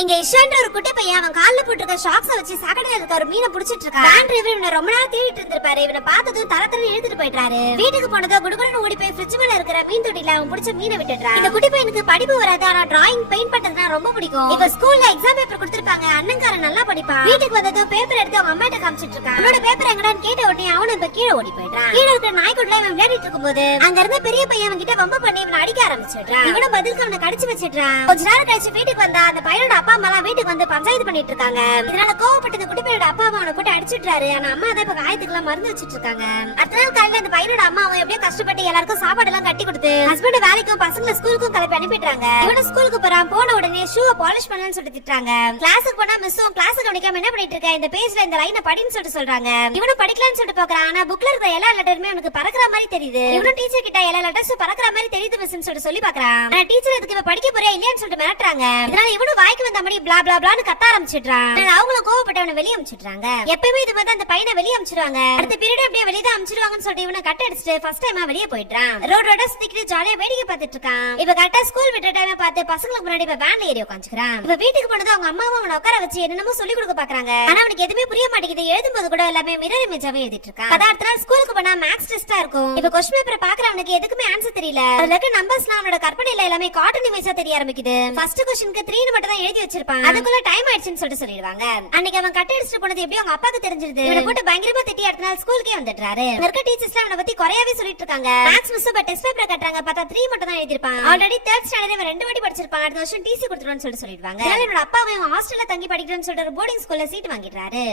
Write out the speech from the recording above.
எங்க இஷான்ற ஒரு குட்டி பையன் அவன் கால்ல போட்டுருக்க ஷாக்ஸ வச்சு சாக்கடையில இருக்க ஒரு மீனை புடிச்சிட்டு இருக்கான். வேன் டிரைவர் இவனை ரொம்ப நேரம் தேடிட்டு இருந்திருப்பாரு. இவனை பார்த்ததும் தரத்தரன்னு இழுத்துட்டு போயிட்டாரு. வீட்டுக்கு போனதும் குடுகுடுன்னு ஓடி போய் ஃப்ரிட்ஜ் மேல இருக்கிற மீன் தொட்டில அவன் பிடிச்ச மீனை விட்டுட்டான். இந்த குட்டி பையனுக்கு படிப்பு வராது, ஆனா டிராயிங் பெயிண்ட் பண்றதுனா ரொம்ப பிடிக்கும். இப்ப ஸ்கூல்ல எக்ஸாம் பேப்பர் கொடுத்திருப்பாங்க. அண்ணன்காரன் நல்லா படிப்பான். வீட்டுக்கு வந்ததும் பேப்பர் எடுத்து அவங்க அம்மாட்ட காமிச்சிட்டு இருக்கான். அவனோட பேப்பர் எங்கடான்னு கேட்ட உடனே அவனும் இப்ப கீழே ஓடி போயிட்டான். கீழே இருக்கிற நாய்க்குள்ள இவன் விளையாடிட்டு இருக்கும்போது அங்க இருந்த பெரிய பையன் அவன் கிட்ட வம்பு பண்ணி இவனை அடிக்க ஆரம்பிச்சிடுறான். இவனும் பதிலுக்கு அவனை கடிச்சு வச்சிடுறான். கொஞ்ச நேரம் கழிச்சு வீட்டுக்கு வந்தா அந்த பையனோட அப்பா அம்மா எல்லாம் வீட்டுக்கு வந்து பஞ்சாயத்து பண்ணிட்டு இருக்காங்க. இதனால கோவப்பட்ட இந்த குட்டி பையனோட அப்பா அவனை போட்டு அடிச்சிட்டாரு. ஆனா அம்மா தான் இப்ப காயத்துக்குலாம் மருந்து வச்சிட்டு இருக்காங்க. அடுத்த நாள் காலையில இந்த பையனோட அம்மா அவன் எப்படியோ கஷ்டப்பட்டு எல்லாருக்கும் சாப்பாடு எல்லாம் கட்டி கொடுத்து ஹஸ்பண்ட் வேலைக்கும் பசங்களை ஸ்கூலுக்கும் கிளப்பி அனுப்பிடுறாங்க. இவனும் ஸ்கூலுக்கு போறான். போன உடனே ஷூவை பாலிஷ் பண்ணணும்னு சொல்லிட்டு திட்டுறாங்க. கிளாஸுக்கு போனா மிஸ்ஸும் கிளாஸ் கவனிக்காம என்ன பண்ணிட்டு இருக்க, இந்த பேஜ்ல இந்த லைனை படின்னு சொல்லிட்டு சொல்றாங்க. இவனும் படிக்கலாம்னு சொல்லிட்டு போறான். ஆனா புக்ல இருக்கிற எல்லா லெட்டருமே அவனுக்கு பறக்குற மாதிரி தெரியுது. இவனும் டீச்சர் கிட்ட எல்லா லெட்டர்ஸும் பறக்குற மாதிரி தெரியுது மிஸ்ன்னு சொல்லிட்டு சொல்லி பாக்குறான். ஆனா டீச்சர் இதுக்கு படிக்க போறியா இல்லையான்னு சொல்லிட்டு மிரட்டுறாங்க. இதனால இவனும் வாய்க்கு வந்த மாதிரி பிளா பிளா பிளான்னு கத்த ஆரம்பிச்சிடுறான். அவங்களும் கோவப்பட்டவனை வெளியே அனுப்பிச்சிடுறாங்க. எப்பவுமே இது மாதிரி அந்த பையனை வெளியே அனுப்பிச்சிடுவாங்க. அடுத்த பீரியட் அப்படியே வெளியே தான் அனுப்பிச்சிடுவாங்கன்னு சொல்லிட்டு இவனை கட்ட அடிச்சுட்டு ஃபர்ஸ்ட் டைமா வெளியே போயிடுறான். ரோட சுத்திக்கிட்டு ஜாலியா வேடிக்கை பார்த்துட்டு இருக்கான். இப்ப கரெக்டா ஸ்கூல் விட்ட டைம் பார்த்து பசங்களுக்கு முன்னாடி இப்ப வேன்ல ஏறி உட்காந்துக்கிறான். இப்ப வீட்டுக்கு போனது அவங்க அம்மாவும் அவனை உட்கார வச்சு என்னென்னமோ சொல்லி கொடுக்க பாக்குறாங்க. ஆனா அவனுக்கு எதுவுமே புரிய மாட்டேங்குது. எழுதும்போது கூட எல்லாமே மிரர் இமேஜாவே எழுதிட்டு இருக்கான். அடுத்த நாள் ஸ்கூலுக்கு போனா மேக்ஸ் டெஸ்டா இருக்கும். இப்ப கொஸ்டின் பேப்பர் பாக்குறவனுக்கு எதுக்குமே ஆன்சர் தெரியல. அதுல இருக்க நம்பர்ஸ்லாம் அவனோட கற்பனையில எல்லாமே கார்ட்டூன் இமேஜா தெரிய ஆரம்பிக்குது. ஃபர்ஸ்ட் क्वेश्चनக்கு 3 மட்டும் தான் எழுதி வச்சிருப்பான். அதுக்குள்ள டைம் ஆயிடுச்சுன்னு சொல்லிட்டு சொல்லிடுவாங்க. அன்னைக்கு அவன் கட்ட அடிச்சிட்டு போனது எப்படி அவங்க அப்பாக்கு தெரிஞ்சிருது. இவனை போட்டு பயங்கரமா திட்டி அடுத்த நாள் ஸ்கூலுக்கே வந்துட்டாரு. இருக்க டீச்சர்ஸ்லாம் அவனை பத்தி குறையாவே சொல்லிட்டு இருக்காங்க. மேக்ஸ் மிஸ் டெஸ்ட் பேப்பர் கட்டுறாங்க. பார்த்தா 3 மட்டும் தான் எழுதிருப்பான். ஆல்ரெடி 3rd ஸ்டாண்டர்ட் இவன் 2 வாட்டி படிச்சிருப்பான். அடுத்த வருஷம் டிசி கொடுத்துருவான்னு சொல்லிட்டு சொல்லிடுவாங்க. என்னோட அப்பா அவன் ஹாஸ்டல்ல தங்கி படிக்கிறேன்னு சொல்லிட்டு போர்டிங் ஸ்கூல்ல சீட் வாங்கிடுறாரு.